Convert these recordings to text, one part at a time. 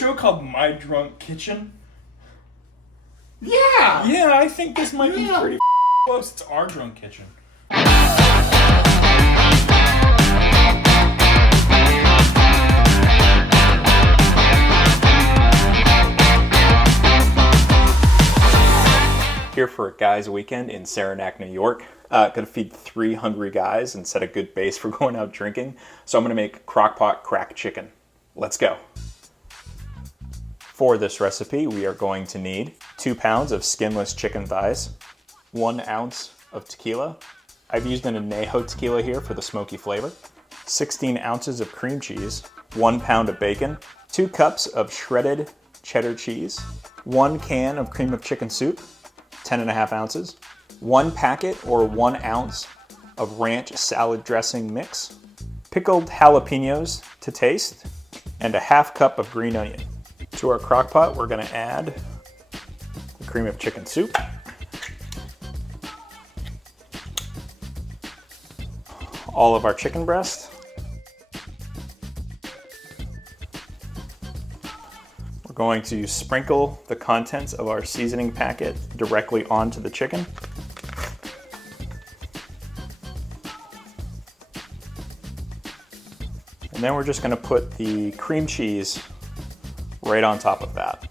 show called My Drunk Kitchen? Yeah! Yeah, I think this might be pretty close to Our Drunk Kitchen. Here for a guys' weekend in Saranac, New York. Gonna feed 3 hungry guys and set a good base for going out drinking. So I'm gonna make Crockpot Crack Chicken. Let's go. For this recipe, we are going to need 2 pounds of skinless chicken thighs, 1 ounce of tequila. I've used an añejo tequila here for the smoky flavor, 16 ounces of cream cheese, 1 pound of bacon, 2 cups of shredded cheddar cheese, 1 can of cream of chicken soup, 10.5 ounces, 1 packet or 1 ounce of ranch salad dressing mix, pickled jalapenos to taste, and a 1/2 cup of green onion. To our crock pot, we're gonna add the cream of chicken soup, all of our chicken breast, we're going to sprinkle the contents of our seasoning packet directly onto the chicken. And then we're just gonna put the cream cheese right on top of that.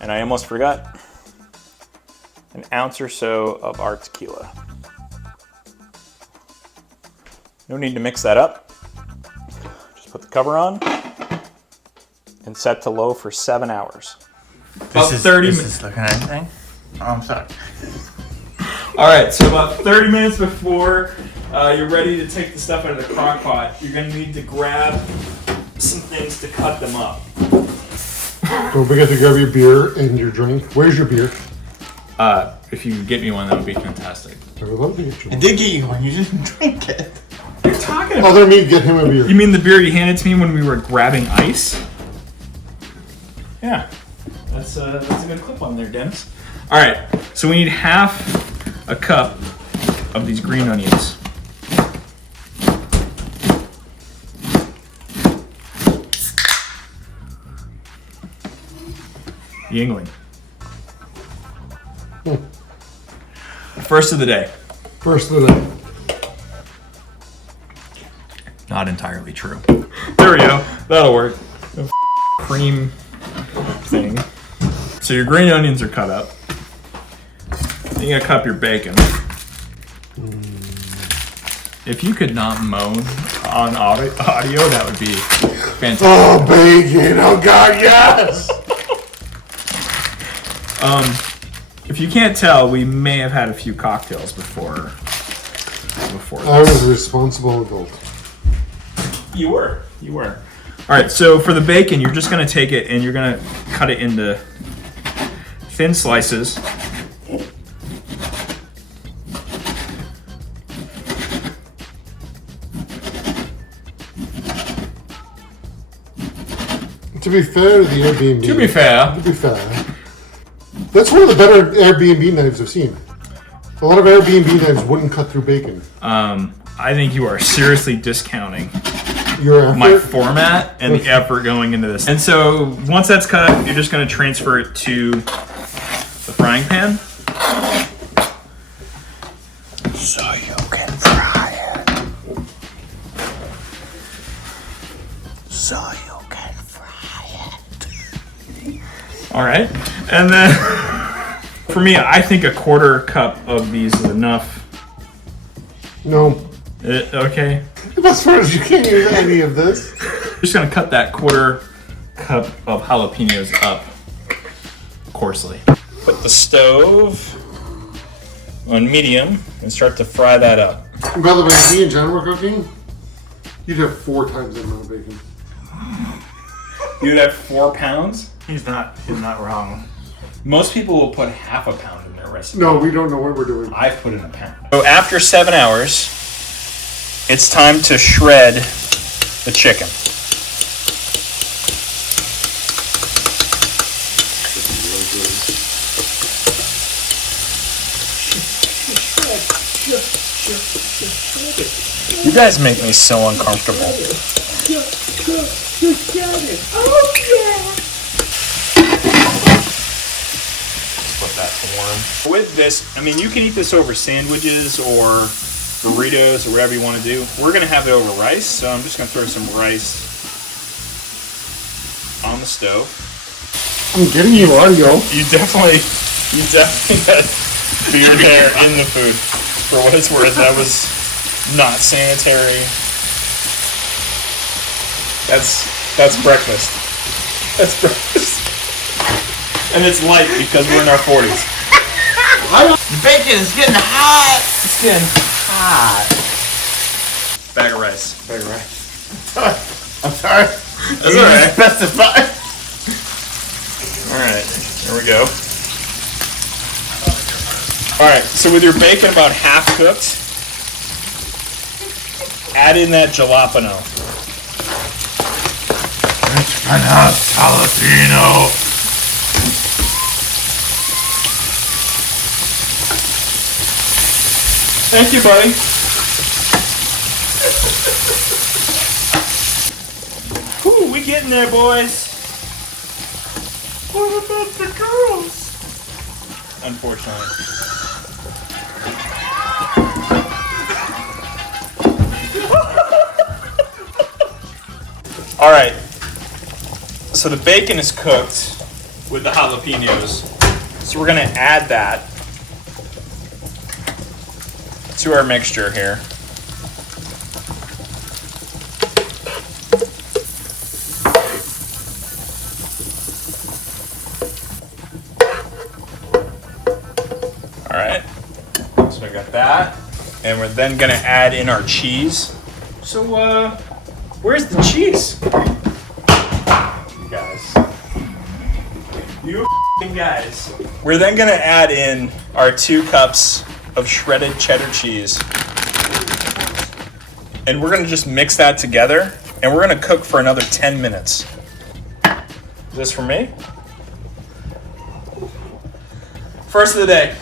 And I almost forgot, 1 ounce or so of our tequila. No need to mix that up. Just put the cover on and set to low for 7 hours. About 30 minutes. Is this looking at anything? Oh, I'm sorry. All right, so about 30 minutes before you're ready to take the stuff out of the crock pot, you're gonna need to grab some things to cut them up. Don't forget to grab your beer and your drink. Where's your beer? If you can get me one, that would be fantastic. I would love to get you I one. did get you one, you didn't drink it. What are you talking about? Other me, get him a beer. You mean the beer you handed to me when we were grabbing ice? Yeah, that's a good clip on there, Dennis. All right, so we need 1/2 cup of these green onions. Yingling. First of the day. First of the day. Not entirely true. There we go. That'll work. The cream thing. So your green onions are cut up. Then you gotta cut up your bacon. If you could not moan on audio, that would be fantastic. Oh, bacon! Oh God, yes! If you can't tell, we may have had a few cocktails before I was a responsible adult. You were. All right, so for the bacon, you're just gonna take it and you're gonna cut it into thin slices. To be fair to the Airbnb. To be fair. That's one of the better Airbnb knives I've seen. A lot of Airbnb knives wouldn't cut through bacon. I think you are seriously discounting Your effort? my format and the effort going into this. And so once that's cut up, you're just going to transfer it to the frying pan. So you can fry it. So you can fry it. All right. And then for me, I think 1/4 cup of these is enough. No. Okay. The best part is you can't use any of this. Just going to cut that 1/4 cup of jalapenos up coarsely. Put the stove on medium and start to fry that up. And by the way, if me and John were cooking, you'd have 4 times the amount of bacon. You'd have 4 pounds? He's not wrong. Most people will put 1/2 pound in their recipe. No, we don't know what we're doing. I've put in 1 pound. So after 7 hours, it's time to shred the chicken. You guys make me so uncomfortable. Put that to warm. With this, I mean, you can eat this over sandwiches or burritos or whatever you want to do. We're gonna have it over rice, so I'm just gonna throw some rice on the stove. I'm getting you audio. You definitely got beard hair in the food. For what it's worth, that was not sanitary. That's breakfast. That's breakfast. And it's light because we're in our 40s. The bacon is getting hot. It's getting hot. Bag of rice. I'm sorry. That's all right. Specify. All right, here we go. All right, so with your bacon about half cooked, add in that jalapeno. It's pronounced jalapeno. Thank you, buddy. Whew, we getting there, boys. What about the girls? Unfortunately. All right. So the bacon is cooked with the jalapenos. So we're gonna add that to our mixture here. All right. So I got that. And we're then gonna add in our cheese. So where's the cheese? You guys. You f***ing guys. We're then gonna add in our 2 cups of shredded cheddar cheese. And we're gonna just mix that together and we're gonna cook for another 10 minutes. Is this for me? First of the day.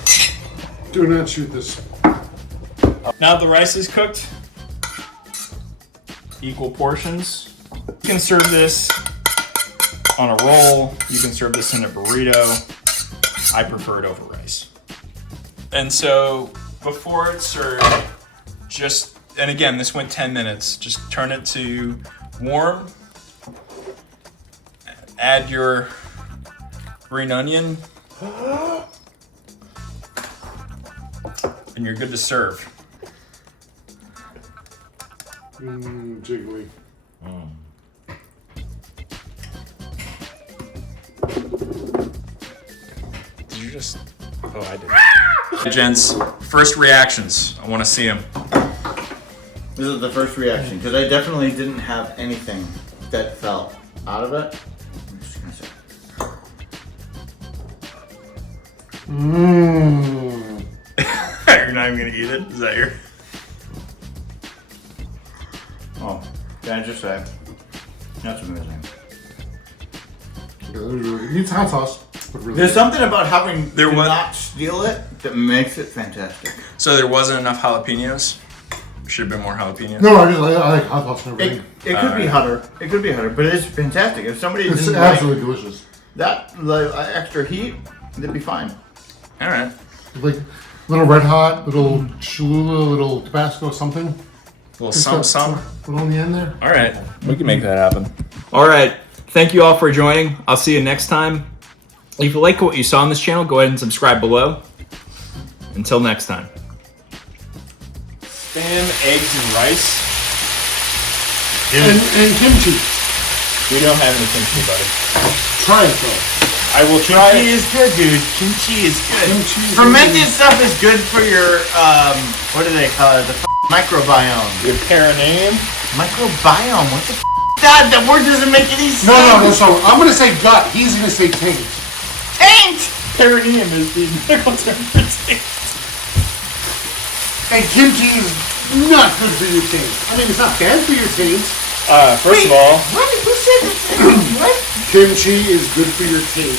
Do not shoot this. Now the rice is cooked. Equal portions. You can serve this on a roll. You can serve this in a burrito. I prefer it over rice. And so before it's served, and again, this went 10 minutes, just turn it to warm. Add your green onion. And you're good to serve. Jiggly. Did you just... Oh, I did. Gents, first reactions. I want to see them. This is the first reaction because I definitely didn't have anything that fell out of it. I'm just gonna say. You're not even going to eat it? Is that your... Oh, can I just say? That's amazing. It needs hot sauce. But really There's something about having There to was- not steal it that makes it fantastic. So there wasn't enough jalapenos? Should have been more jalapenos? No, I like hot sauce and everything. It could be hotter. It could be hotter, but it's fantastic. If somebody It's didn't absolutely like delicious. that extra heat, they'd be fine. All right. Like little red hot, little Cholula, little Tabasco, something. A little Just some. Put on the end there. All right. We can make that happen. All right. Thank you all for joining. I'll see you next time. If you like what you saw on this channel, go ahead and subscribe below. Until next time. Spam, eggs, and rice. And kimchi. We don't have any kimchi, buddy. Try it though. I will try Kimchi it. is good, dude. Kimchi is good. Kimchi is Fermented good. stuff is good for your what do they call it? The microbiome. Your perineum. Microbiome. What the that? That word doesn't make any sense. No. So I'm gonna say gut. He's gonna say taint. Taint. Perineum is the medical term for taint. And kimchi is not good for your taint. I mean, it's not bad for your taint. First of all, What? Who said that? What? Kimchi is good for your taint.